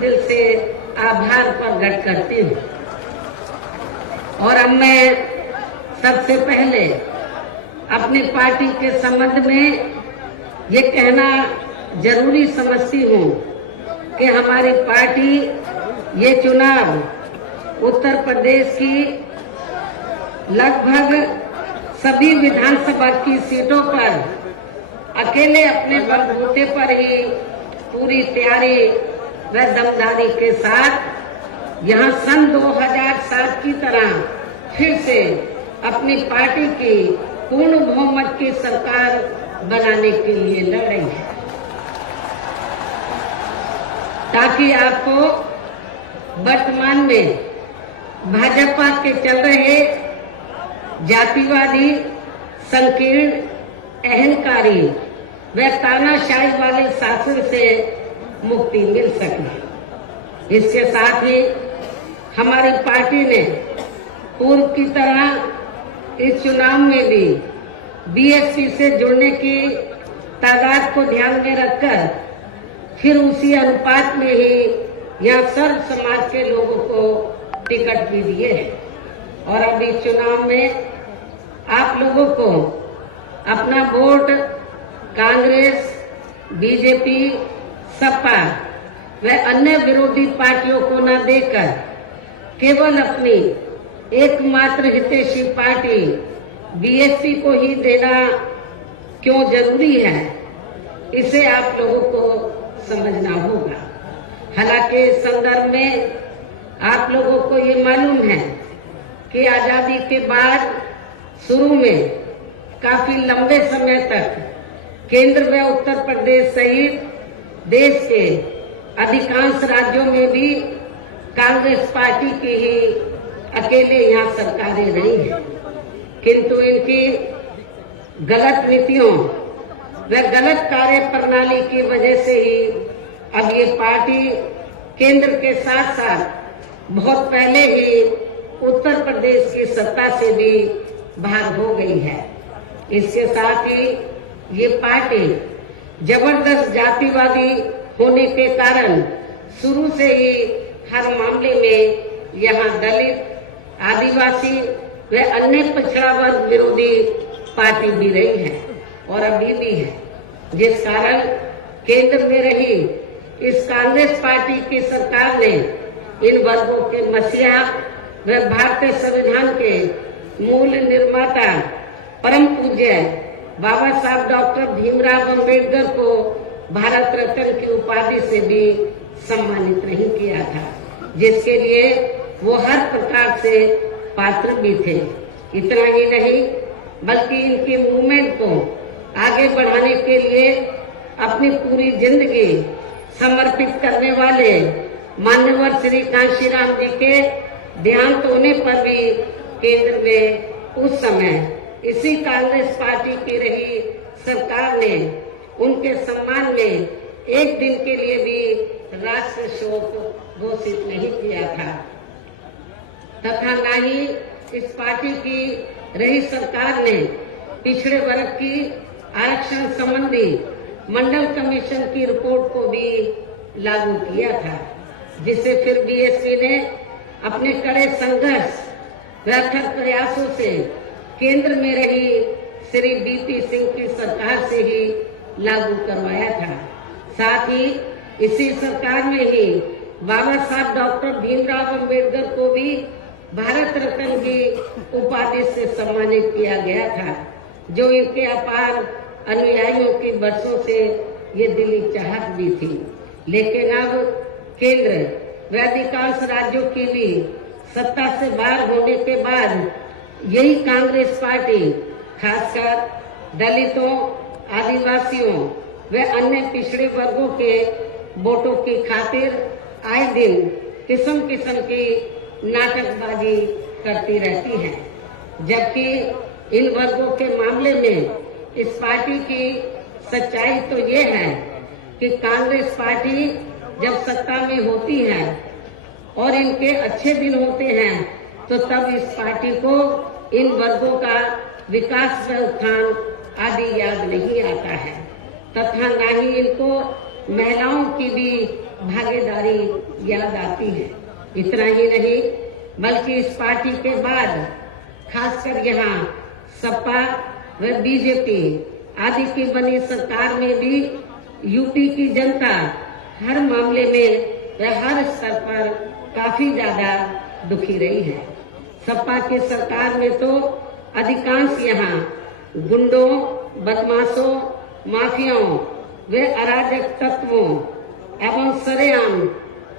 दिल से आभार प्रकट करती हूँ। और अब मैं सबसे पहले अपनी पार्टी के संबंध में ये कहना जरूरी समझती हूँ कि हमारी पार्टी ये चुनाव उत्तर प्रदेश की लगभग सभी विधानसभा की सीटों पर अकेले अपने बलबूते पर ही पूरी तैयारी व दमदारी के साथ यहाँ सन 2007 की तरह फिर से अपनी पार्टी की पूर्ण बहुमत की सरकार बनाने के लिए लड़ रही है, ताकि आपको वर्तमान में भाजपा के चल रहे जातिवादी, संकीर्ण, अहंकारी व तानाशाही वाले शासन से मुक्ति मिल सके। इसके साथ ही हमारी पार्टी ने पूर्व की तरह इस चुनाव में भी बीएसपी से जुड़ने की तादाद को ध्यान में रखकर फिर उसी अनुपात में ही यहाँ सर्व समाज के लोगों को टिकट भी दिए हैं। और अब इस चुनाव में आप लोगों को अपना वोट कांग्रेस, बीजेपी, सपा व अन्य विरोधी पार्टियों को न देकर केवल अपनी एकमात्र हितैषी पार्टी बीएसपी को ही देना क्यों जरूरी है, इसे आप लोगों को समझना होगा। हालांकि इस संदर्भ में आप लोगों को ये मालूम है कि आजादी के बाद शुरू में काफी लंबे समय तक केंद्र व उत्तर प्रदेश सहित देश के अधिकांश राज्यों में भी कांग्रेस पार्टी की ही अकेले यहाँ सरकारें रही हैं, किंतु इनकी गलत नीतियों व गलत कार्य प्रणाली की वजह से ही अब ये पार्टी केंद्र के साथ साथ बहुत पहले ही उत्तर प्रदेश की सत्ता से भी बाहर हो गई है। इसके साथ ही ये पार्टी जबरदस्त जातिवादी होने के कारण शुरू से ही हर मामले में यहाँ दलित, आदिवासी व अन्य पिछड़ा वर्ग विरोधी पार्टी भी रही है और अभी भी है, जिस कारण केंद्र में रही इस कांग्रेस पार्टी की सरकार ने इन वर्गों के मसीहा व भारतीय संविधान के मूल निर्माता परम पूज्य बाबा साहब डॉक्टर भीमराव अम्बेडकर को भारत रत्न की उपाधि से भी सम्मानित नहीं किया था, जिसके लिए वो हर प्रकार से पात्र भी थे। इतना ही नहीं बल्कि इनकी मूवमेंट को आगे बढ़ाने के लिए अपनी पूरी जिंदगी समर्पित करने वाले मान्यवर श्री कांशीराम जी के देहांत होने पर भी केंद्र में उस समय इसी कांग्रेस पार्टी की रही सरकार ने उनके सम्मान में एक दिन के लिए भी राष्ट्रीय शोक घोषित नहीं किया था, तथा न ही इस पार्टी की रही सरकार ने पिछड़े वर्ग की आरक्षण संबंधी मंडल कमीशन की रिपोर्ट को भी लागू किया था, जिसे फिर बीएसपी ने अपने कड़े संघर्ष व अथक प्रयासों से केंद्र में रही श्री बीपी सिंह की सरकार से ही लागू करवाया था। साथ ही इसी सरकार में ही बाबा साहब डॉक्टर भीमराव अम्बेडकर को भी भारत रत्न की उपाधि से सम्मानित किया गया था, जो इनके अपार अनुयायियों की बरसों से ये दिली चाहत भी थी। लेकिन अब केंद्र व अधिकांश राज्यों की भी सत्ता से बाहर होने के बाद यही कांग्रेस पार्टी खासकर दलितों, आदिवासियों व अन्य पिछड़े वर्गों के वोटों की खातिर आए दिन किस्म किस्म की नाटकबाजी करती रहती है, जबकि इन वर्गों के मामले में इस पार्टी की सच्चाई तो ये है कि कांग्रेस पार्टी जब सत्ता में होती है और इनके अच्छे दिन होते हैं तो तब इस पार्टी को इन वर्गों का विकास व उत्थान आदि याद नहीं आता है, तथा न ही इनको महिलाओं की भी भागीदारी याद आती है। इतना ही नहीं बल्कि इस पार्टी के बाद खासकर यहाँ सपा व बीजेपी आदि की बनी सरकार में भी यूपी की जनता हर मामले में व हर स्तर पर काफी ज्यादा दुखी रही है। सपा की सरकार में तो अधिकांश यहाँ गुंडों, बदमाशों, माफियाओं व अराजक तत्वों एवं सरेआम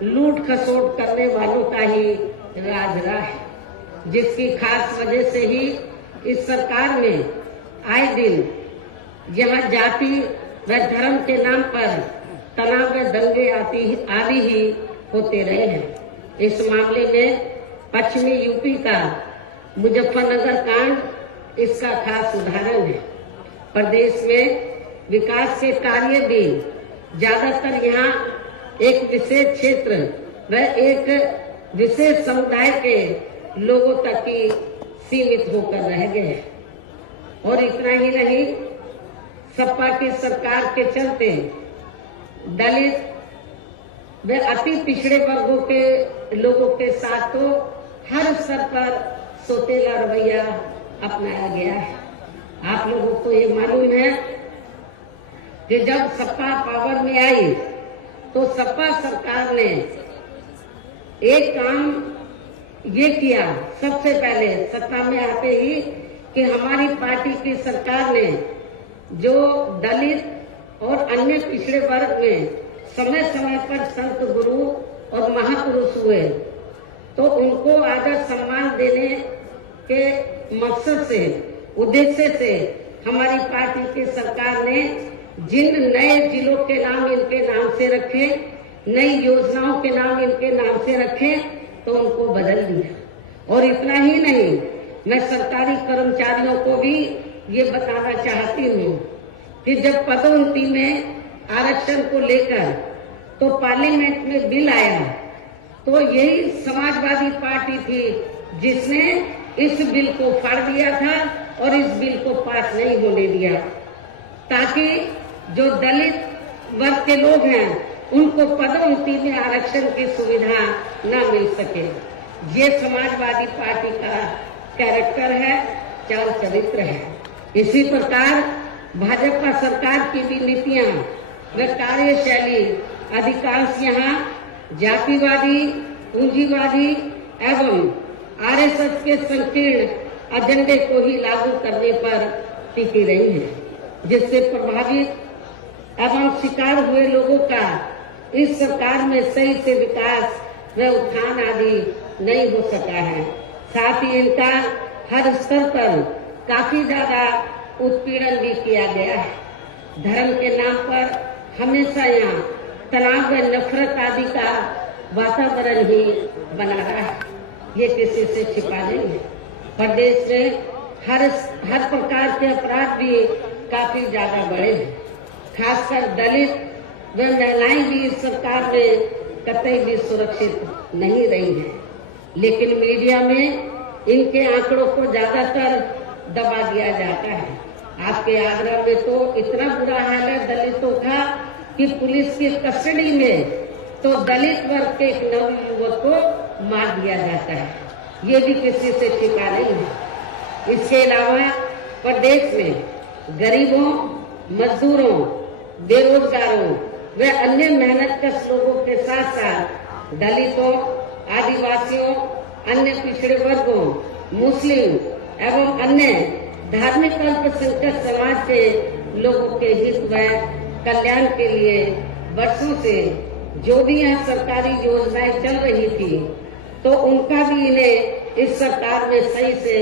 लूट खसोट करने वालों का ही राज रहा है, जिसकी खास वजह से ही इस सरकार में आए दिन यहाँ जाति व धर्म के नाम पर तनाव व दंगे आदि ही होते रहे हैं। इस मामले में पश्चिमी यूपी का मुजफ्फरनगर कांड इसका खास उदाहरण है। प्रदेश में विकास के कार्य भी ज्यादातर यहाँ एक विशेष क्षेत्र व एक विशेष समुदाय के लोगों तक ही सीमित होकर रह गए। और इतना ही नहीं, सपा की सरकार के चलते दलित व अति पिछड़े वर्गों के लोगों के साथ तो हर स्तर पर सोतेला रवैया अपनाया गया है। आप लोगों को ये मालूम है कि जब सपा पावर में आई तो सपा सरकार ने एक काम ये किया सबसे पहले सत्ता में आते ही कि हमारी पार्टी की सरकार ने जो दलित और अन्य पिछड़े वर्ग में समय समय पर संत गुरु और महापुरुष हुए तो उनको आदर सम्मान देने के मकसद से उद्देश्य से हमारी पार्टी की सरकार ने जिन नए जिलों के नाम इनके नाम से रखे, नई योजनाओं के नाम इनके नाम से रखे तो उनको बदल दिया। और इतना ही नहीं, मैं सरकारी कर्मचारियों को भी ये बताना चाहती हूँ कि जब पदोन्नति में आरक्षण को लेकर तो पार्लियामेंट में बिल आया तो यही समाजवादी पार्टी थी जिसने इस बिल को फाड़ दिया था और इस बिल को पास नहीं होने दिया, ताकि जो दलित वर्ग के लोग हैं उनको पदोन्नति में आरक्षण की सुविधा न मिल सके। ये समाजवादी पार्टी का कैरेक्टर है, चाल चरित्र है। इसी प्रकार भाजपा सरकार की भी नीतियां व कार्यशैली अधिकांश यहाँ जातिवादी, पूंजीवादी एवं आरएसएस के संकीर्ण एजेंडे को ही लागू करने पर टिकी रही है, जिससे प्रभावित एवं शिकार हुए लोगों का इस सरकार में सही से विकास व उत्थान आदि नहीं हो सका है। साथ ही इनका हर स्तर पर काफी ज्यादा उत्पीड़न भी किया गया है। धर्म के नाम पर हमेशा यहाँ तनाव व नफरत आदि का वातावरण ही बना रहा है, ये किसी से छिपा नहीं है। प्रदेश में हर प्रकार के अपराध भी काफी ज्यादा बढ़े हैं। खासकर दलित व महिलाएं भी इस सरकार में कतई भी सुरक्षित नहीं रही हैं। लेकिन मीडिया में इनके आंकड़ों को ज्यादातर दबा दिया जाता है। आपके आगरा में तो इतना बुरा हाल है दलितों का कि पुलिस की कस्टडी में तो दलित वर्ग के एक नवयुवक को मार दिया जाता है, ये भी किसी से छिपा नहीं है। इसके अलावा प्रदेश में गरीबों, मजदूरों, बेरोजगारों व अन्य मेहनतकश लोगों के साथ साथ दलितों, आदिवासियों, अन्य पिछड़े वर्गों, मुस्लिम एवं अन्य धार्मिक अल्पसंख्यक समाज के लोगों के हित व कल्याण के लिए वर्षों से जो भी यहाँ सरकारी योजनाएं चल रही थी तो उनका भी इन्हें इस सरकार में सही से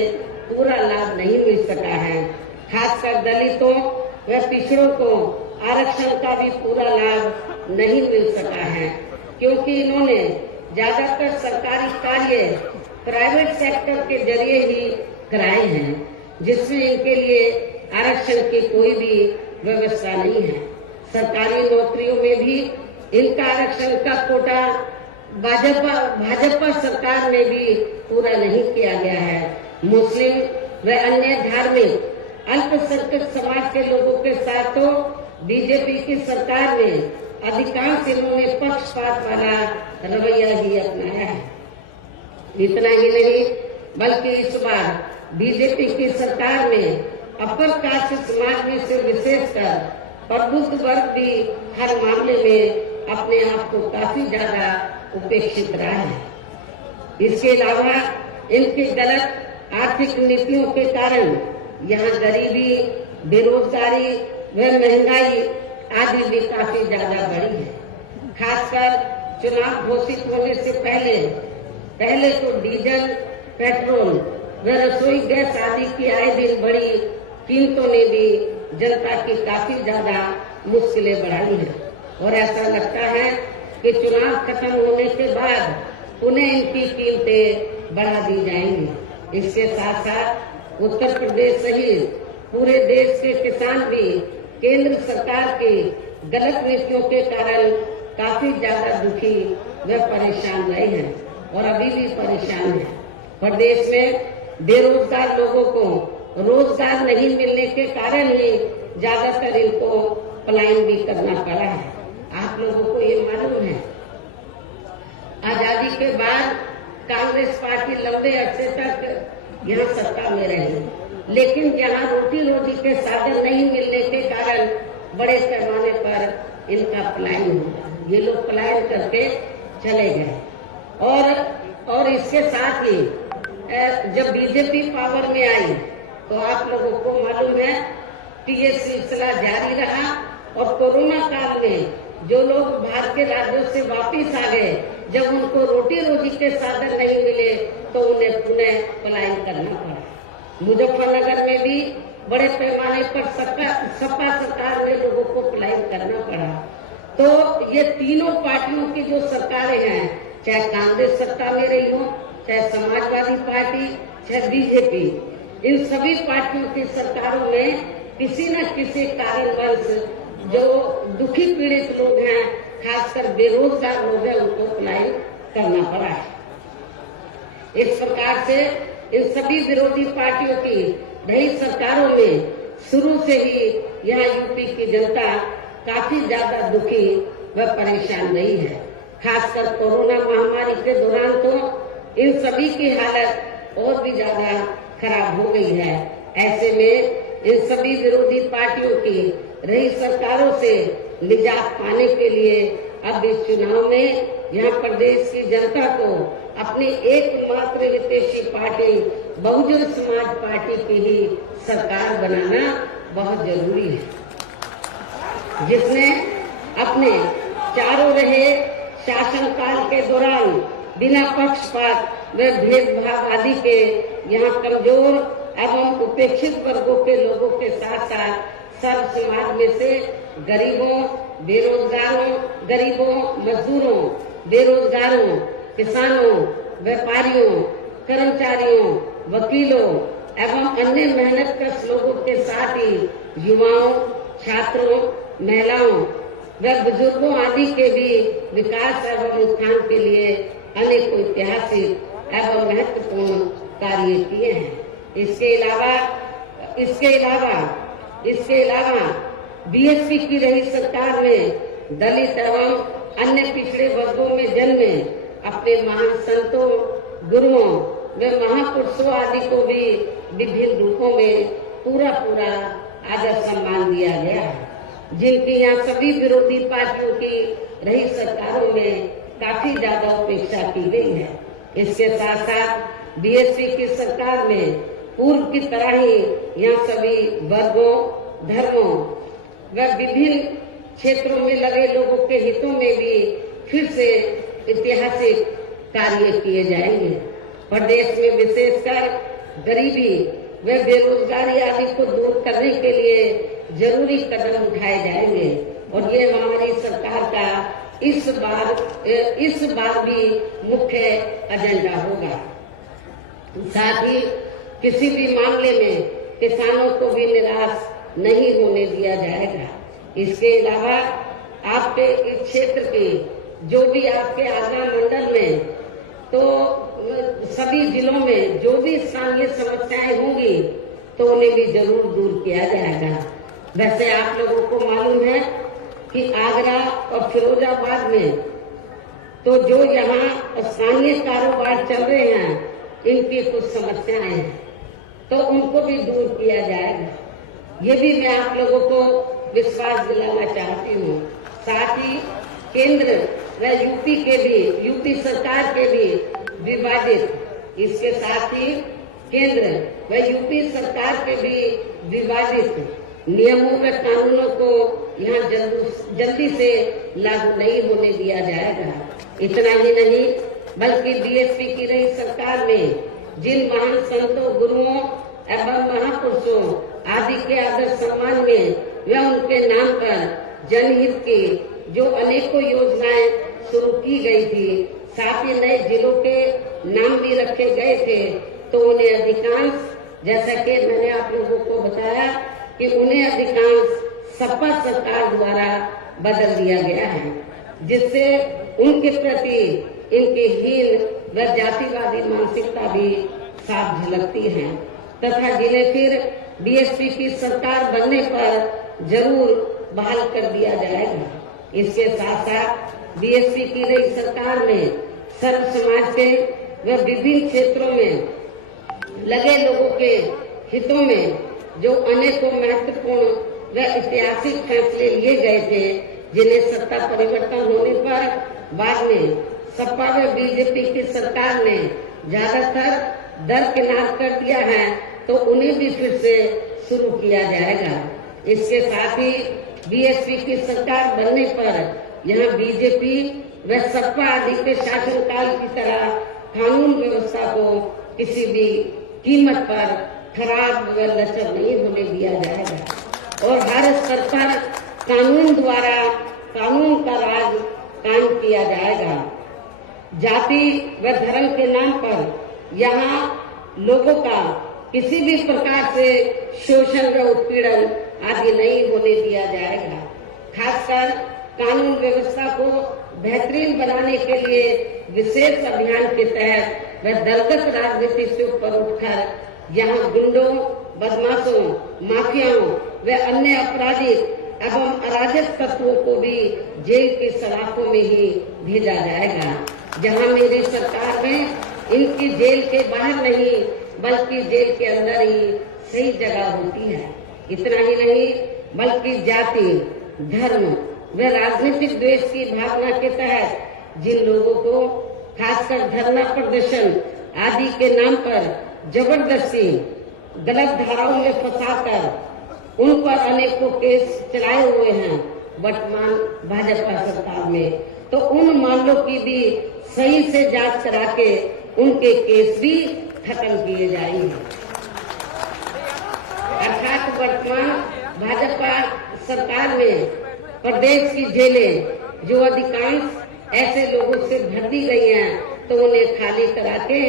पूरा लाभ नहीं मिल सका है। खासकर दलितों व पिछड़ों को आरक्षण का भी पूरा लाभ नहीं मिल सका है, क्योंकि इन्होंने ज्यादातर सरकारी कार्य प्राइवेट सेक्टर के जरिए ही कराए हैं, जिसमें इनके लिए आरक्षण की कोई भी व्यवस्था नहीं है। सरकारी नौकरियों में भी इनका आरक्षण का कोटा भाजपा सरकार में भी पूरा नहीं किया गया है। मुस्लिम व अन्य धार्मिक अल्पसंख्यक समाज के लोगों के साथ तो बीजेपी की सरकार ने अधिकांश इन्होंने पक्षपात वाला रवैया ही अपनाया है। इतना ही नहीं बल्कि इस बार बीजेपी की सरकार में अपर कास्ट समाज में से विशेषकर प्रबुद्ध वर्ग भी हर मामले में अपने आप को काफी ज्यादा उपेक्षित रहा है। इसके अलावा इनकी गलत आर्थिक नीतियों के कारण यहाँ गरीबी, बेरोजगारी व महंगाई आदि भी काफी ज्यादा बढ़ी है। खासकर चुनाव घोषित होने से पहले तो डीजल, पेट्रोल व रसोई गैस आदि की आए दिन बढ़ी कीमतों ने भी जनता की काफी ज्यादा मुश्किलें बढ़ाई हैं और ऐसा लगता है कि चुनाव खत्म होने के बाद उन्हें इनकी कीमतें बढ़ा दी जाएंगी। इसके साथ साथ उत्तर प्रदेश सहित पूरे देश के किसान भी केंद्र सरकार की गलत नीतियों के कारण काफी ज्यादा दुखी व परेशान रहे हैं और अभी भी परेशान है। प्रदेश में बेरोजगार लोगों को रोजगार नहीं मिलने के कारण ही ज्यादातर इनको पलायन भी करना पड़ा है। आप लोगों को ये मालूम है, आजादी के बाद कांग्रेस पार्टी लंबे अरसे तक यहाँ सत्ता में रही, लेकिन यहाँ रोटी रोटी के साधन नहीं मिलने के कारण बड़े पैमाने पर इनका पलायन हुआ। ये लोग पलायन करके चले गए और इसके साथ ही जब बीजेपी पावर में आई तो आप लोगों को मालूम है कि ये सिलसिला जारी रहा और कोरोना काल में जो लोग बाहर के राज्यों से वापस आ गए, जब उनको रोटी रोटी के साधन नहीं मिले तो उन्हें पुनः पलायन करना पड़ा। मुजफ्फरनगर में भी बड़े पैमाने पर सपा सरकार में लोगों को पलायन करना पड़ा। तो ये तीनों पार्टियों की जो सरकारें हैं, चाहे कांग्रेस सत्ता में रही हो, चाहे समाजवादी पार्टी, चाहे बीजेपी, इन सभी पार्टियों की सरकारों में किसी न किसी कारणवश जो दुखी पीड़ित लोग हैं, खासकर बेरोजगार लोग हैं, उनको पलायन करना पड़ा है। इस प्रकार से इन सभी विरोधी पार्टियों की रही सरकारों में शुरू से ही यहाँ यूपी की जनता काफी ज्यादा दुखी व परेशान रही है। खासकर कोरोना महामारी के दौरान तो इन सभी की हालत और भी ज्यादा खराब हो गई है। ऐसे में इन सभी विरोधी पार्टियों की रही सरकारों से निजात पाने के लिए अब इस चुनाव में यहाँ प्रदेश की जनता को अपनी एकमात्र हितैषी पार्टी बहुजन समाज पार्टी की ही सरकार बनाना बहुत जरूरी है, जिसने अपने चारों रहे शासनकाल के दौरान बिना पक्षपात व भेदभाव आदि के यहाँ कमजोर एवं उपेक्षित वर्गों के लोगों के साथ साथ सर्व समाज में से गरीबों, मजदूरों, बेरोजगारों, किसानों, व्यापारियों, कर्मचारियों, वकीलों एवं अन्य मेहनतकश लोगों के साथ ही युवाओं, छात्रों, महिलाओं व बुजुर्गों आदि के भी विकास एवं उत्थान के लिए अनेक ऐतिहासिक एवं महत्वपूर्ण कार्य किए हैं। इसके अलावा बीएसपी की रही सरकार में दलित एवं अन्य पिछड़े वर्गों में जन्मे अपने महान संतों, गुरुओं व महापुरुषों आदि को भी विभिन्न रूपों में पूरा आदर सम्मान दिया गया है, जिनकी यहाँ सभी विरोधी पार्टियों की रही सरकारों में काफी ज्यादा उपेक्षा की गई है। इसके साथ साथ बीएसपी की सरकार में पूर्व की तरह ही यहाँ सभी वर्गों, धर्मों व विभिन्न क्षेत्रों में लगे लोगों के हितों में भी फिर से ऐतिहासिक कार्य किए जाएंगे। प्रदेश में विशेषकर गरीबी व बेरोजगारी आदि को दूर करने के लिए जरूरी कदम उठाए जाएंगे और ये हमारी सरकार का इस बार भी मुख्य एजेंडा होगा। साथ ही किसी भी मामले में किसानों को भी निराश नहीं होने दिया जाएगा। इसके अलावा आपके इस क्षेत्र के जो भी आपके आगरा मंडल में तो सभी जिलों में जो भी स्थानीय समस्याएं होंगी तो उन्हें भी जरूर दूर किया जाएगा। वैसे आप लोगों को मालूम है कि आगरा और फिरोजाबाद में तो जो यहाँ स्थानीय कारोबार चल रहे हैं, इनकी कुछ समस्याएं हैं, तो उनको भी दूर किया जाएगा। ये भी मैं आप लोगों को विश्वास दिलाना चाहती हूँ। साथ ही केंद्र व यूपी सरकार के भी विवादित, इसके साथ ही केंद्र व यूपी सरकार के भी विवादित नियमों व कानूनों को यहाँ जल्दी से लागू नहीं होने दिया जाएगा। इतना ही नहीं, बल्कि बीएसपी की रही सरकार में जिन महान संतों, गुरुओं एवं महापुरुषों आदि के आदर सम्मान में व उनके नाम पर जनहित की जो अनेकों योजनाएं शुरू की गई थी, साथ ही नए जिलों के नाम भी रखे गए थे, तो उन्हें अधिकांश, जैसा कि मैंने आप लोगों को बताया कि उन्हें अधिकांश सपा सरकार द्वारा बदल दिया गया है, जिससे उनके प्रति इनकी हीन व जातिवादी मानसिकता भी साफ झलकती है। तथा जिन्हें फिर बीएसपी की सरकार बनने पर जरूर बहाल कर दिया जाएगा। इसके साथ साथ बीएसपी की नई सरकार में सर्व समाज के व विभिन्न क्षेत्रों में लगे लोगों के हितों में जो अनेकों महत्वपूर्ण व ऐतिहासिक फैसले लिए गए थे, जिन्हें सत्ता परिवर्तन होने पर बाद में सपा व बीजेपी की सरकार ने ज्यादातर दरकिनार कर दिया है, तो उन्हें भी फिर से शुरू किया जाएगा। इसके साथ ही बीएसपी की सरकार बनने पर यहाँ बीजेपी व सपा आदि के शासनकाल की तरह कानून व्यवस्था को किसी भी कीमत पर खराब व लचर नहीं होने दिया जाएगा और हर स्तर पर कानून द्वारा कानून का राज कायम किया जाएगा। जाति व धर्म के नाम पर यहाँ लोगों का किसी भी प्रकार से शोषण व उत्पीड़न आदि नहीं होने दिया जाएगा। खासकर कानून व्यवस्था को बेहतरीन बनाने के लिए विशेष अभियान के तहत व दलगत राजनीति से ऊपर उठकर यहाँ गुंडों, बदमाशों, माफियाओं व अन्य आपराधिक एवं अराजक तत्वों को भी जेल की सलाखों में ही भेजा जाएगा। जहां मेरी सरकार में इनकी जेल के बाहर नहीं बल्कि जेल के अंदर ही सही जगह होती है। इतना ही नहीं, बल्कि जाति, धर्म व राजनीतिक द्वेष की भावना के तहत जिन लोगों को खासकर धरना प्रदर्शन आदि के नाम पर जबरदस्ती गलत धाराओं में फंसाकर उन पर अनेकों केस चलाए हुए हैं वर्तमान भाजपा सरकार में, तो उन मामलों की भी सही से जांच करा के उनके केस भी खत्म किए जाएंगे। अर्थात वर्तमान भाजपा सरकार में प्रदेश की जेलें जो अधिकांश ऐसे लोगों से भर दी गई हैं, तो उन्हें खाली करा के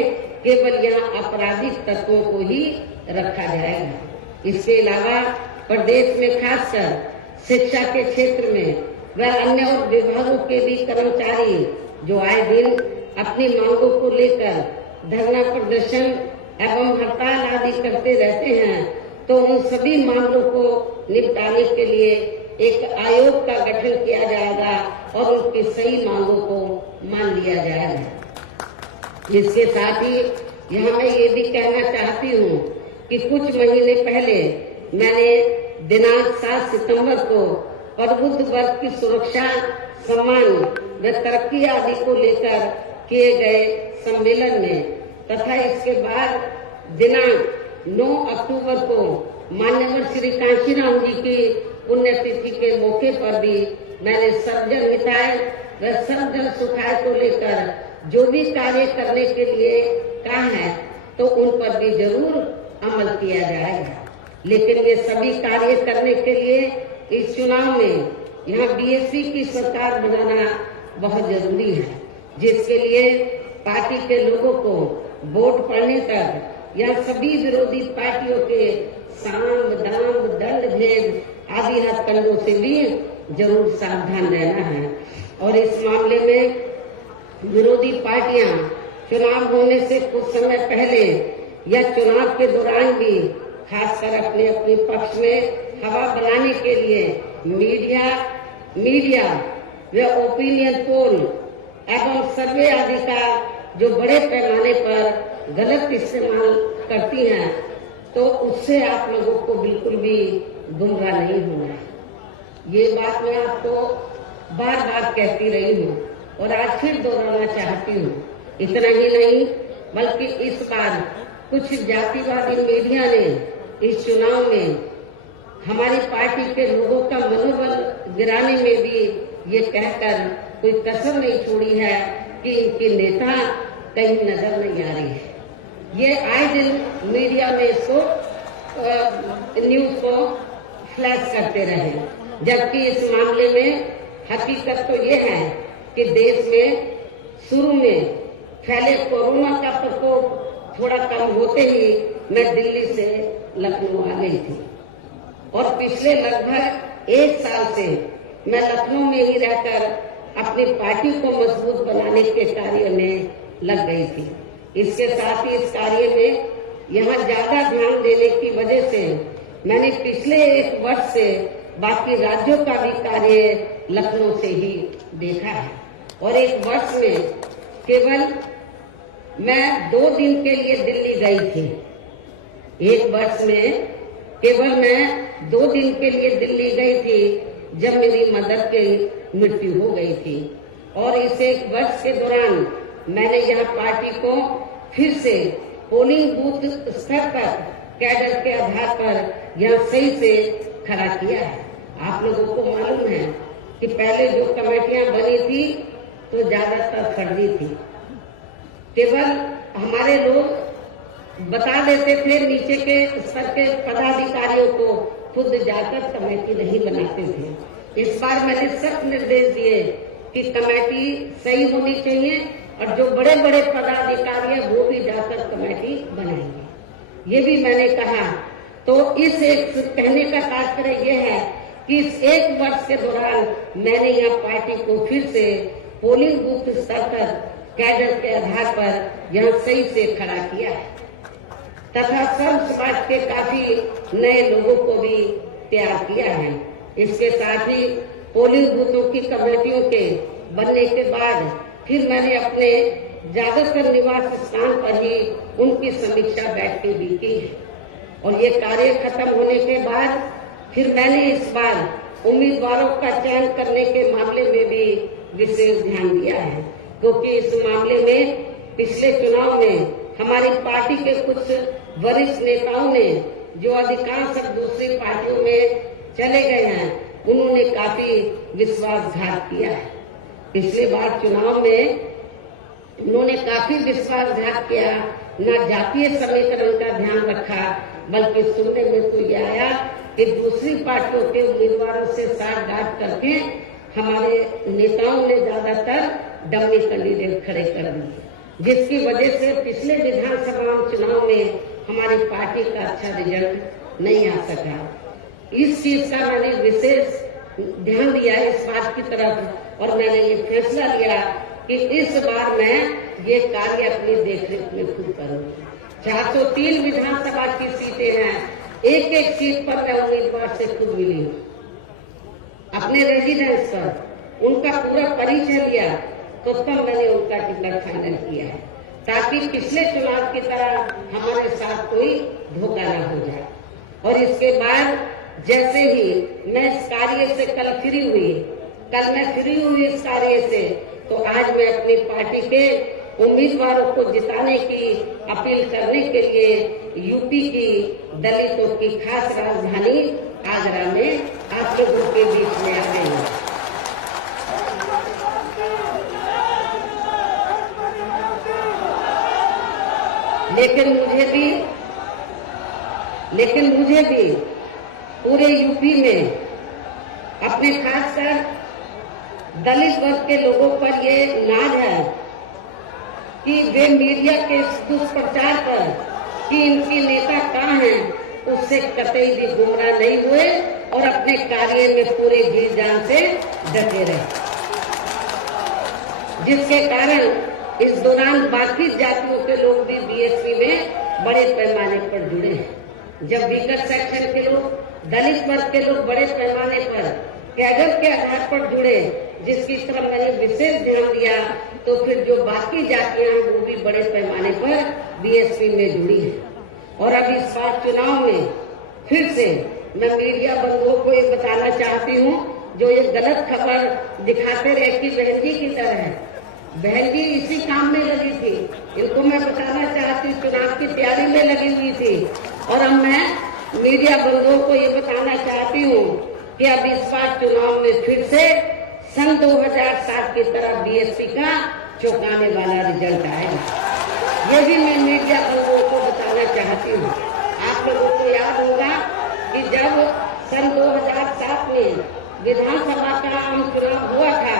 केवल यहाँ आपराधिक तत्वों को ही रखा जाएगा। इसके अलावा प्रदेश में खासकर शिक्षा के क्षेत्र में व अन्य और विभागों के भी कर्मचारी जो आए दिन अपनी मांगों को लेकर धरना प्रदर्शन एवं हड़ताल आदि करते रहते हैं, तो उन सभी मामलों को निपटाने के लिए एक आयोग का गठन किया जाएगा और उनकी सही मांगों को मान लिया जाएगा। इसके साथ ही यहाँ मैं ये भी कहना चाहती हूँ कि कुछ महीने पहले मैंने दिनांक 7 सितंबर को प्रबुद्ध वर्ग की सुरक्षा, सम्मान व तरक्की आदि को लेकर किए गए सम्मेलन में तथा इसके बाद दिनांक 9 अक्टूबर को मान्यवर श्री कांशीराम जी की पुण्यतिथि के मौके पर भी मैंने सर्वजन हिताय व सर्वजन सुखाय को लेकर जो भी कार्य करने के लिए कहा है, तो उन पर भी जरूर अमल किया जाएगा। लेकिन ये सभी कार्य करने के लिए इस चुनाव में यहाँ बीएसपी की सरकार बनाना बहुत जरूरी है, जिसके लिए पार्टी के लोगों को वोट पड़ने तक या सभी विरोधी पार्टियों के साम दाम दंड भेद आदि हथकंडों से भी जरूर सावधान रहना है। और इस मामले में विरोधी पार्टियां चुनाव होने से कुछ समय पहले या चुनाव के दौरान भी खासकर अपने अपने पक्ष में हवा बनाने के लिए मीडिया मीडिया व ओपिनियन पोल एवं सर्वे आदि का जो बड़े पैमाने पर गलत इस्तेमाल करती हैं, तो उससे आप लोगों को बिल्कुल भी गुमराह नहीं होना है। ये बात मैं आपको बार बार कहती रही हूँ और आज फिर दोहराना चाहती हूँ। इतना ही नहीं बल्कि इस बार कुछ जातिवादी मीडिया ने इस चुनाव में हमारी पार्टी के लोगों का मनोबल गिराने में भी ये कहकर कोई कसर नहीं छोड़ी है कि इनके नेता कहीं नजर नहीं आ रही है। ये आए दिन मीडिया में इसको न्यूज को फ्लैश करते रहे, जबकि इस मामले में हकीकत तो ये है कि देश में शुरू में फैले कोरोना का प्रकोप थोड़ा कम होते ही मैं दिल्ली से लखनऊ आ गई थी और पिछले लगभग 1 साल से मैं लखनऊ में ही रहकर अपनी पार्टी को मजबूत बनाने के कार्य में लग गई थी। इसके साथ ही इस कार्य में यहाँ ज्यादा ध्यान देने की वजह से मैंने पिछले 1 वर्ष से बाकी राज्यों का भी कार्य लखनऊ से ही देखा है और 1 वर्ष में केवल मैं 2 दिन के लिए दिल्ली गई थी। 1 वर्ष में केवल मैं 2 दिन के लिए दिल्ली गई थी जब मेरी मदर की मृत्यु हो गई थी और इस 1 वर्ष के दौरान मैंने यहाँ पार्टी को फिर से पोलिंग बूथ स्तर तक कैडर के आधार पर यहाँ सही से खड़ा किया है। आप लोगों को मालूम है कि पहले जो कमेटियां बनी थी तो ज्यादातर फर्जी थी। केवल हमारे लोग बता देते थे, नीचे के स्तर के पदाधिकारियों को खुद जाकर कमेटी नहीं बनाते थे। इस बार मैंने सख्त निर्देश दिए कि कमेटी सही होनी चाहिए और जो बड़े बड़े पदाधिकारी हैं वो भी जाकर कमेटी बनाएंगे, ये भी मैंने कहा। तो इस एक कहने का तात्पर्य यह है कि इस 1 वर्ष के दौरान मैंने यहाँ पार्टी को फिर से पोलिंग बूथ स्तर पर कैडर के आधार पर यहाँ सही से खड़ा किया है तथा सर्व समाज के काफी नए लोगों को भी तैयार किया है। इसके साथ ही पोलिंग बूथों की कमेटियों के बनने के बाद फिर मैंने अपने ज्यादातर निवास स्थान पर ही उनकी समीक्षा बैठकें भी की है और ये कार्य खत्म होने के बाद फिर मैंने इस बार उम्मीदवारों का चयन करने के मामले में भी विशेष ध्यान दिया है, क्योंकि इस मामले में पिछले चुनाव में हमारी पार्टी के कुछ वरिष्ठ नेताओं ने जो अधिकांश दूसरी पार्टियों में चले गए हैं, उन्होंने काफी विश्वासघात किया है। पिछले बार चुनाव में उन्होंने काफी विश्वासघात किया, न जातीय समीकरण का ध्यान रखा, बल्कि सुनने में तो ये आया कि दूसरी पार्टियों के उम्मीदवारों से साठगांठ करके हमारे नेताओं ने ज्यादातर डमी कैंडिडेट खड़े कर दिए, जिसकी वजह से पिछले विधानसभा चुनाव में हमारी पार्टी का अच्छा रिजल्ट नहीं आ सका। इस चीज का मैंने विशेष ध्यान दिया इस बात की तरफ और मैंने ये फैसला लिया कि इस बार मैं ये कार्य अपनी देखरेख में खुद करूंगी। 403 विधानसभा की सीटें हैं, एक एक सीट पर मैं उम्मीदवार से खुद मिली हूँ, अपने रेजिडेंस पर उनका पूरा परिचय लिया, तो तब मैंने उनका टिकट फाइनल किया है, ताकि पिछले चुनाव की तरह हमारे साथ कोई धोखा न हो जाए। और इसके बाद जैसे ही मैं इस कार्य से कल मैं फ्री हुई इस कार्य से, तो आज मैं अपनी पार्टी के उम्मीदवारों को जिताने की अपील करने के लिए यूपी की दलितों की खास राजधानी आगरा में आप लोगों के बीच में आ गई हूँ। लेकिन मुझे भी पूरे यूपी में अपने खासकर दलित वर्ग के लोगों पर ये नाज है कि वे मीडिया के दुष्प्रचार पर कि इनके नेता कहाँ हैं उससे कतई भी गुमराह नहीं हुए और अपने कार्य में पूरे जी जान से डटे रहे, जिसके कारण इस दौरान बाकी जातियों के लोग भी बीएसपी में बड़े पैमाने पर जुड़े हैं। जब वीकर सेक्शन के लोग, दलित वर्ग के लोग बड़े पैमाने पर कैडर के आधार पर जुड़े, जिसकी तरफ मैंने विशेष ध्यान दिया, तो फिर जो बाकी जातियां हैं वो भी बड़े पैमाने पर बीएसपी में जुड़ी है। और अब इस बार चुनाव में फिर से मैं मीडिया बंधुओं को ये बताना चाहती हूँ, जो ये गलत खबर दिखाते रहे कि बहन जी की तरह है, बहन जी इसी काम में लगी थी। इनको मैं बताना चाहती हूँ चुनाव की तैयारी में लगी हुई थी। और अब मैं मीडिया बंधुओं को ये बताना चाहती हूँ कि अब इस बार चुनाव में फिर से सन 2007 की तरह बीएसपी का चौंकाने वाला रिजल्ट आएगा। ये भी मैं मीडिया बंधुओं को बताना चाहती हूँ। आप लोगों को याद होगा कि जब सन 2007 में विधानसभा का आम चुनाव हुआ था,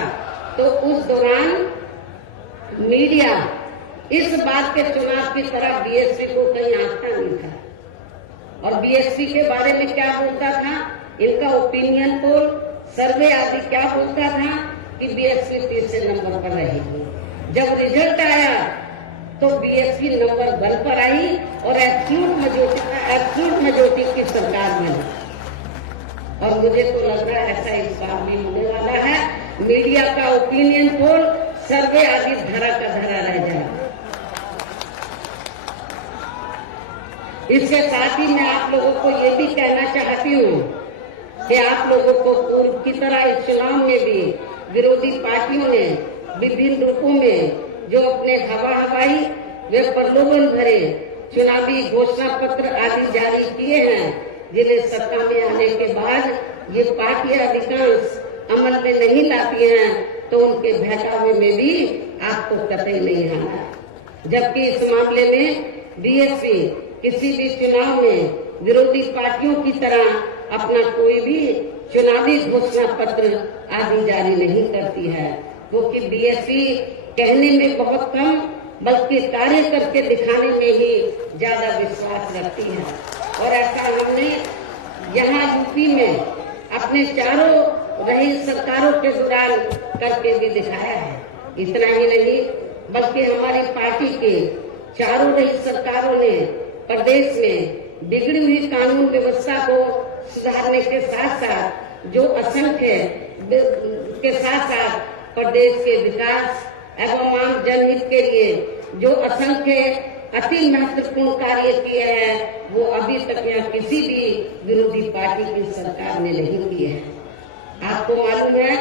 तो उस दौरान मीडिया इस बात के चुनाव की तरह बीएसपी को कहीं आंकता नहीं था। और बीएसपी के बारे में क्या बोलता था, इनका ओपिनियन पोल, सर्वे आदि क्या बोलता था कि बीएसपी तीसरे नंबर पर रहेगी। जब रिजल्ट आया तो बीएसपी नंबर 1 पर आई और एब्सोल्यूट मेजोरिटी की सरकार बनी। और मुझे तो लग रहा है ऐसा इस बार भी होने वाला है। मीडिया का ओपिनियन पोल, सर्वे आदि धरा का धरा रह जाए। इसके साथ ही मैं आप लोगों को ये भी कहना चाहती हूँ कि आप लोगों को पूर्व की तरह इस चुनाव में भी विरोधी पार्टियों ने विभिन्न रूपों में जो अपने हवाई व प्रलोभन भरे चुनावी घोषणा पत्र आदि जारी किए हैं, जिन्हें सत्ता में आने के बाद ये पार्टियां अधिकांश अमल में नहीं लाती हैं, तो उनके बहकावे में भी आपको कतई नहीं आना। जबकि इस मामले में बीएसपी किसी भी चुनाव में विरोधी पार्टियों की तरह अपना कोई भी चुनावी घोषणा पत्र आदि जारी नहीं करती है, क्योंकि बीएसपी कहने में बहुत कम बल्कि कार्य करके दिखाने में ही ज्यादा विश्वास रखती है। और ऐसा हमने यहाँ यूपी में अपने चारों रही सरकारों के दौरान करके भी दिखाया है। इतना ही नहीं बल्कि हमारी पार्टी के चारों रही सरकारों ने प्रदेश में बिगड़ी हुई कानून व्यवस्था को सुधारने के साथ साथ जो असंख्य के साथ साथ प्रदेश के विकास एवं आम जनहित के लिए जो असंख्य अति महत्वपूर्ण कार्य किए हैं, वो अभी तक यहाँ किसी भी विरोधी पार्टी की सरकार ने नहीं किए हैं। आपको मालूम है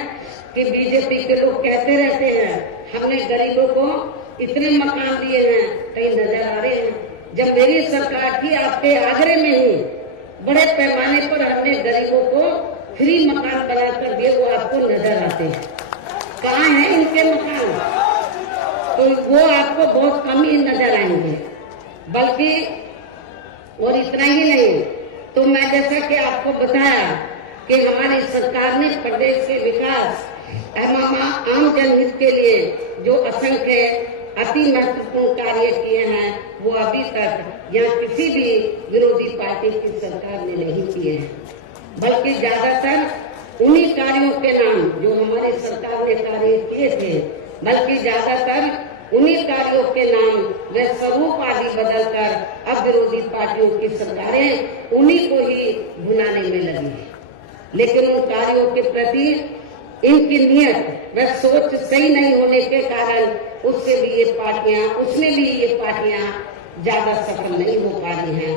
कि बीजेपी के लोग कहते रहते हैं हमने गरीबों को इतने मकान दिए हैं, कहीं नजर आ रहे हैं। जब मेरी सरकार थी आपके आगरे में ही बड़े पैमाने पर हमने गरीबों को फ्री मकान बनाकर दिए, वो आपको नजर आते हैं। कहाँ हैं इनके मकान? तो वो आपको बहुत कम ही नजर आएंगे। बल्कि और इतना ही नहीं, तो मैं जैसा कि आपको बताया कि हमारी सरकार ने प्रदेश के विकास एवं आम जनहित के लिए जो असंख्य अति महत्वपूर्ण कार्य किए हैं, वो अभी तक यहाँ किसी भी विरोधी पार्टी की सरकार ने नहीं किए हैं। बल्कि ज्यादातर उन्हीं कार्यों के नाम जो हमारी सरकार ने कार्य किए थे, बल्कि ज्यादातर उन्हीं कार्यों के नाम व स्वरूप आदि बदलकर अब विरोधी पार्टियों की सरकारें उन्हीं को ही भुनाने में लगी है। लेकिन उन कार्यों के प्रति इनकी नियत व सोच सही नहीं होने के कारण उसमें भी ये पार्टियां ज्यादा सफल नहीं हो पा रही हैं।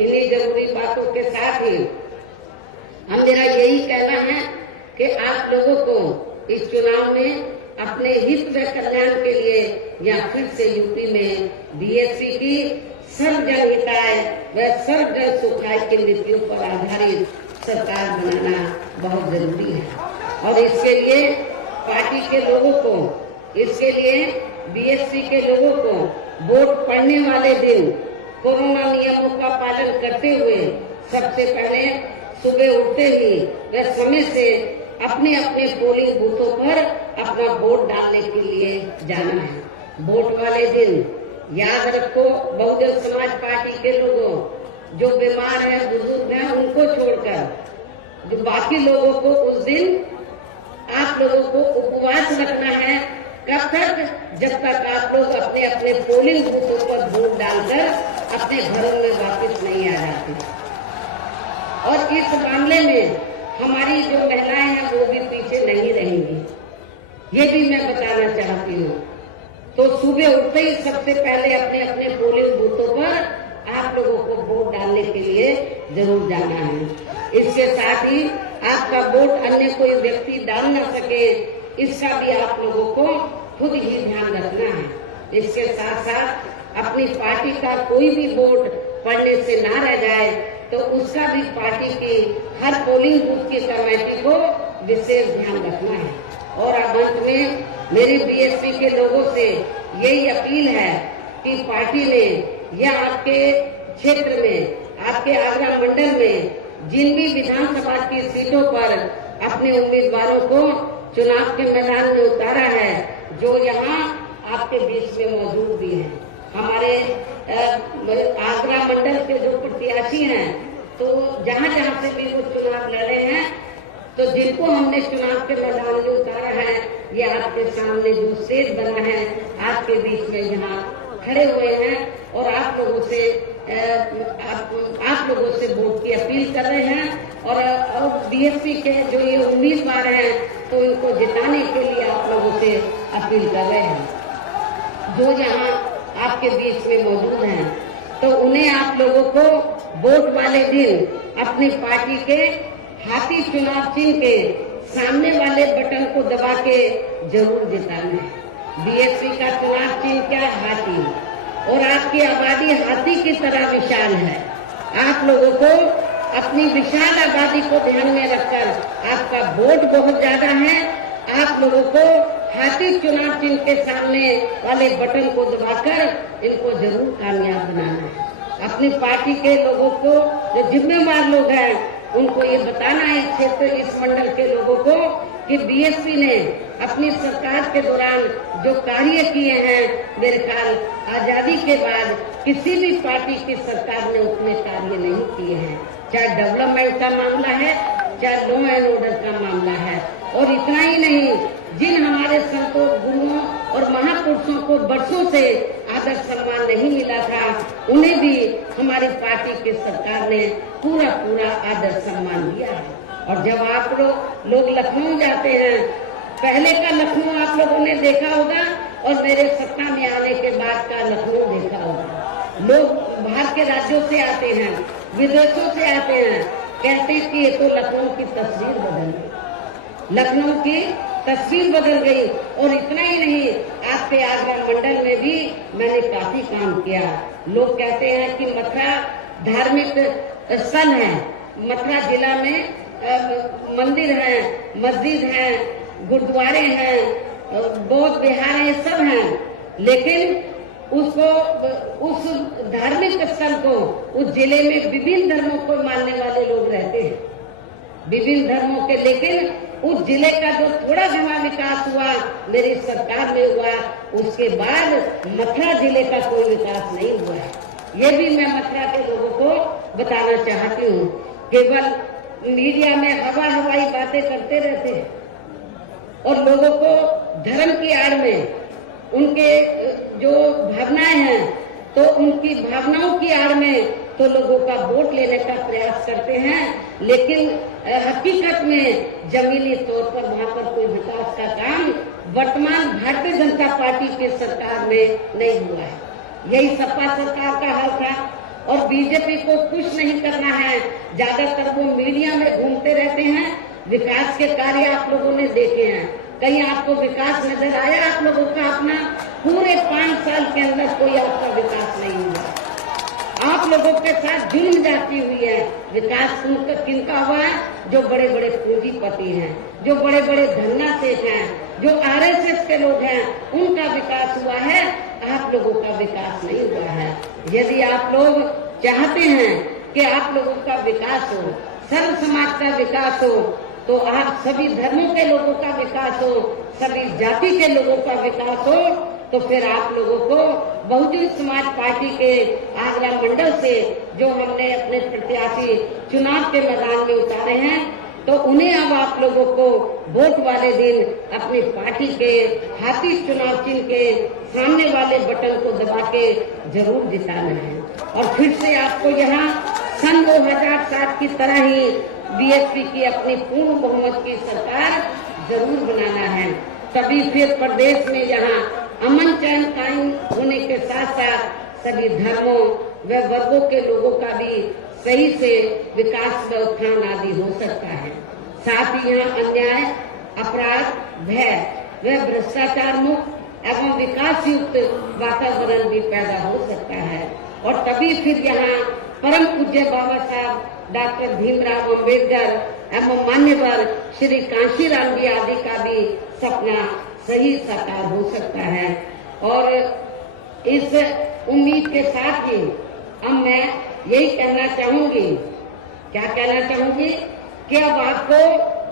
इन्हीं जरूरी बातों के साथ ही हम मेरा यही कहना है कि आप लोगों को इस चुनाव में अपने हित व कल्याण के लिए या फिर से यूपी में बीएसपी की सर्वजन हिताय व सर्वजन सुखाय की नीतियों पर आधारित सरकार बनाना बहुत जरूरी है। और इसके लिए पार्टी के लोगों को, इसके लिए बीएसपी के लोगों को वोट पड़ने वाले दिन कोरोना नियमों का पालन करते हुए सबसे पहले सुबह उठते ही व समय से अपने अपने पोलिंग बूथों पर अपना वोट डालने के लिए जाना है। वोट वाले दिन याद रखो, बहुजन समाज पार्टी के लोगों, जो बीमार हैं, बुजुर्ग हैं, उनको छोड़कर जो बाकी लोगों को उस दिन आप लोगों को उपवास रखना है। कब तक? जब तक आप लोग अपने अपने पोलिंग बूथों पर वोट डालकर अपने घरों में वापस नहीं आ जाते। और इस मामले में हमारी जो महिलाएं हैं वो भी पीछे नहीं रहेंगी, ये भी मैं बताना चाहती हूँ। तो सुबह उठते ही सबसे पहले अपने अपने पोलिंग बूथों पर आप लोगों को वोट डालने के लिए जरूर जाना है। इसके साथ ही आपका वोट अन्य कोई व्यक्ति डाल न सके, इसका भी आप लोगों को खुद ही ध्यान रखना है। इसके साथ साथ अपनी पार्टी का कोई भी वोट पड़ने से ना रह जाए, तो उसका भी पार्टी की हर पोलिंग बूथ की कमेटी को विशेष ध्यान रखना है। और अब अंत में मेरी बीएसपी के लोगों से यही अपील है कि पार्टी ने या आपके क्षेत्र में, आपके आगरा मंडल में जिन भी विधानसभा की सीटों पर अपने उम्मीदवारों को चुनाव के मैदान में उतारा है, जो यहाँ आपके बीच में मौजूद भी है। हमारे आगरा मंडल के जो प्रत्याशी हैं, तो जहाँ जहाँ से भी वो चुनाव लड़े हैं, तो जिनको हमने चुनाव के मैदान में उतारा है, ये आपके सामने जो स्टेज बना है, आपके बीच में यहाँ खड़े हुए हैं और आप लोगों से वोट की अपील कर रहे हैं। और बीएसपी के जो ये उम्मीदवार हैं, तो इनको जिताने के लिए आप लोगों से अपील कर रहे हैं। जो यहाँ आपके बीच में मौजूद हैं, तो उन्हें आप लोगों को वोट वाले दिन अपनी पार्टी के हाथी चुनाव चिन्ह के सामने वाले बटन को दबा के जरूर जिताना है। बीएसपी का चुनाव चिन्ह क्या है? हाथी। और आपकी आबादी हाथी की तरह विशाल है। आप लोगों को अपनी विशाल आबादी को ध्यान में रखकर, आपका वोट बहुत ज्यादा है, आप लोगों को हाथी चुनाव चिन्ह के सामने वाले बटन को दबाकर इनको जरूर कामयाब बनाना है। अपनी पार्टी के लोगों को, जो जिम्मेवार लोग हैं, उनको ये बताना है, इस क्षेत्र, इस मंडल के लोगों को, कि बीएसपी ने अपनी सरकार के दौरान जो कार्य किए हैं, मेरे ख्याल आजादी के बाद किसी भी पार्टी की सरकार ने उतने कार्य नहीं किए हैं। चाहे डेवलपमेंट का मामला है, चाहे लॉ एंड ऑर्डर का मामला है। और इतना ही नहीं, जिन हमारे संतों, गुरुओं और महापुरुषों को वर्षों से आदर सम्मान नहीं मिला था, उन्हें भी हमारी पार्टी की सरकार ने पूरा पूरा आदर सम्मान दिया है। और जब आप लोग लखनऊ जाते हैं, पहले का लखनऊ आप लोगों ने देखा होगा और मेरे सत्ता में आने के बाद का लखनऊ देखा होगा। लोग बाहर के राज्यों से आते हैं, विदेशों से आते हैं, कहते हैं कि ये तो लखनऊ की तस्वीर बदल गई, लखनऊ की तस्वीर बदल गई। और इतना ही नहीं, आपके आगरा मंडल में भी मैंने काफी काम किया। लोग कहते हैं कि मथुरा धार्मिक स्थल है, मथुरा जिला में मंदिर है, मस्जिद है, गुरुद्वारे हैं, बौद्ध विहार है, सब हैं, लेकिन उसको, उस धार्मिक स्थल को, उस जिले में विभिन्न धर्मों को मानने वाले लोग रहते हैं, विभिन्न धर्मों के, लेकिन उस जिले का जो थोड़ा घना विकास हुआ मेरी सरकार में हुआ, उसके बाद मथुरा जिले का कोई विकास नहीं हुआ है। ये भी मैं मथुरा के लोगों को बताना चाहती हूँ। केवल मीडिया में हवाई बातें करते रहते हैं और लोगों को धर्म की आड़ में, उनके जो भावनाएं हैं, तो उनकी भावनाओं की आड़ में तो लोगों का वोट लेने का प्रयास करते हैं, लेकिन हकीकत में जमीनी तौर पर वहाँ पर कोई विकास का काम वर्तमान भारतीय जनता पार्टी की सरकार में नहीं हुआ है। यही सपा सरकार का हाल था। और बीजेपी को कुछ नहीं करना है, ज्यादातर वो मीडिया में घूमते रहते हैं। विकास के कार्य आप लोगों ने देखे हैं, कहीं आपको विकास नजर आया आप लोगों का? अपना पूरे 5 साल के अंदर कोई आपका विकास नहीं हुआ। आप लोगों के साथ जुल्म जाती हुई है। विकास किनका हुआ है? जो बड़े बड़े पूंजीपति हैं, जो बड़े बड़े धन्ना सेठ हैं, जो आरएसएस के लोग हैं, उनका विकास हुआ है। आप लोगों का विकास नहीं हुआ है। यदि आप लोग चाहते हैं कि आप लोगों का विकास हो, सर्व समाज का विकास हो, तो आप सभी धर्मों के लोगों का विकास हो, सभी जाति के लोगों का विकास हो, तो फिर आप लोगों को बहुजन समाज पार्टी के आगरा मंडल से जो हमने अपने प्रत्याशी चुनाव के मैदान में उतारे हैं, तो उन्हें अब आप लोगों को वोट वाले दिन अपनी पार्टी के हाथी चुनाव चिन्ह के सामने वाले बटन को दबा के जरूर जिताना है। और फिर से आपको यहाँ सन 2007 की तरह ही बीएसपी की अपनी पूर्ण बहुमत की सरकार जरूर बनाना है। तभी फिर प्रदेश में यहाँ अमन चैन कायम होने के साथ साथ सभी धर्मों व वर्गों के लोगों का भी सही से विकास व उत्थान आदि हो सकता है। साथ ही यहाँ अन्याय, अपराध, भय व भ्रष्टाचार मुक्त एवं विकास युक्त वातावरण भी पैदा हो सकता है। और तभी फिर यहाँ परम पूज्य बाबा साहब डॉक्टर भीमराव अंबेडकर एवं मान्यवर श्री कांशीराम जी आदि का भी सपना सही साकार हो सकता है। और इस उम्मीद के साथ ही अब मैं यही कहना चाहूंगी, क्या कहना चाहूंगी कि अब आपको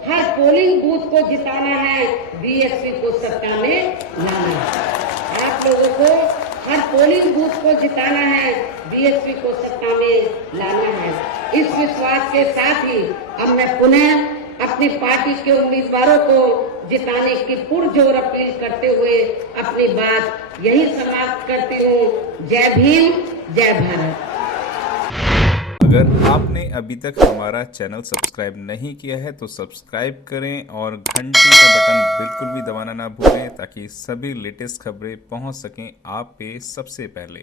हर पोलिंग बूथ को जिताना है, बीएसपी को सत्ता में लाना है। आप लोगों को हर पोलिंग बूथ को जिताना है, बीएसपी को सत्ता में लाना है। इस विश्वास के साथ ही अब मैं पुनः अपनी पार्टी के उम्मीदवारों को जिताने की पुरजोर अपील करते हुए अपनी बात यही समाप्त करती हूँ। जय भीम, जय भारत। अगर आपने अभी तक हमारा चैनल सब्सक्राइब नहीं किया है तो सब्सक्राइब करें और घंटी का बटन बिल्कुल भी दबाना ना भूलें ताकि सभी लेटेस्ट खबरें पहुंच सकें आप पे सबसे पहले।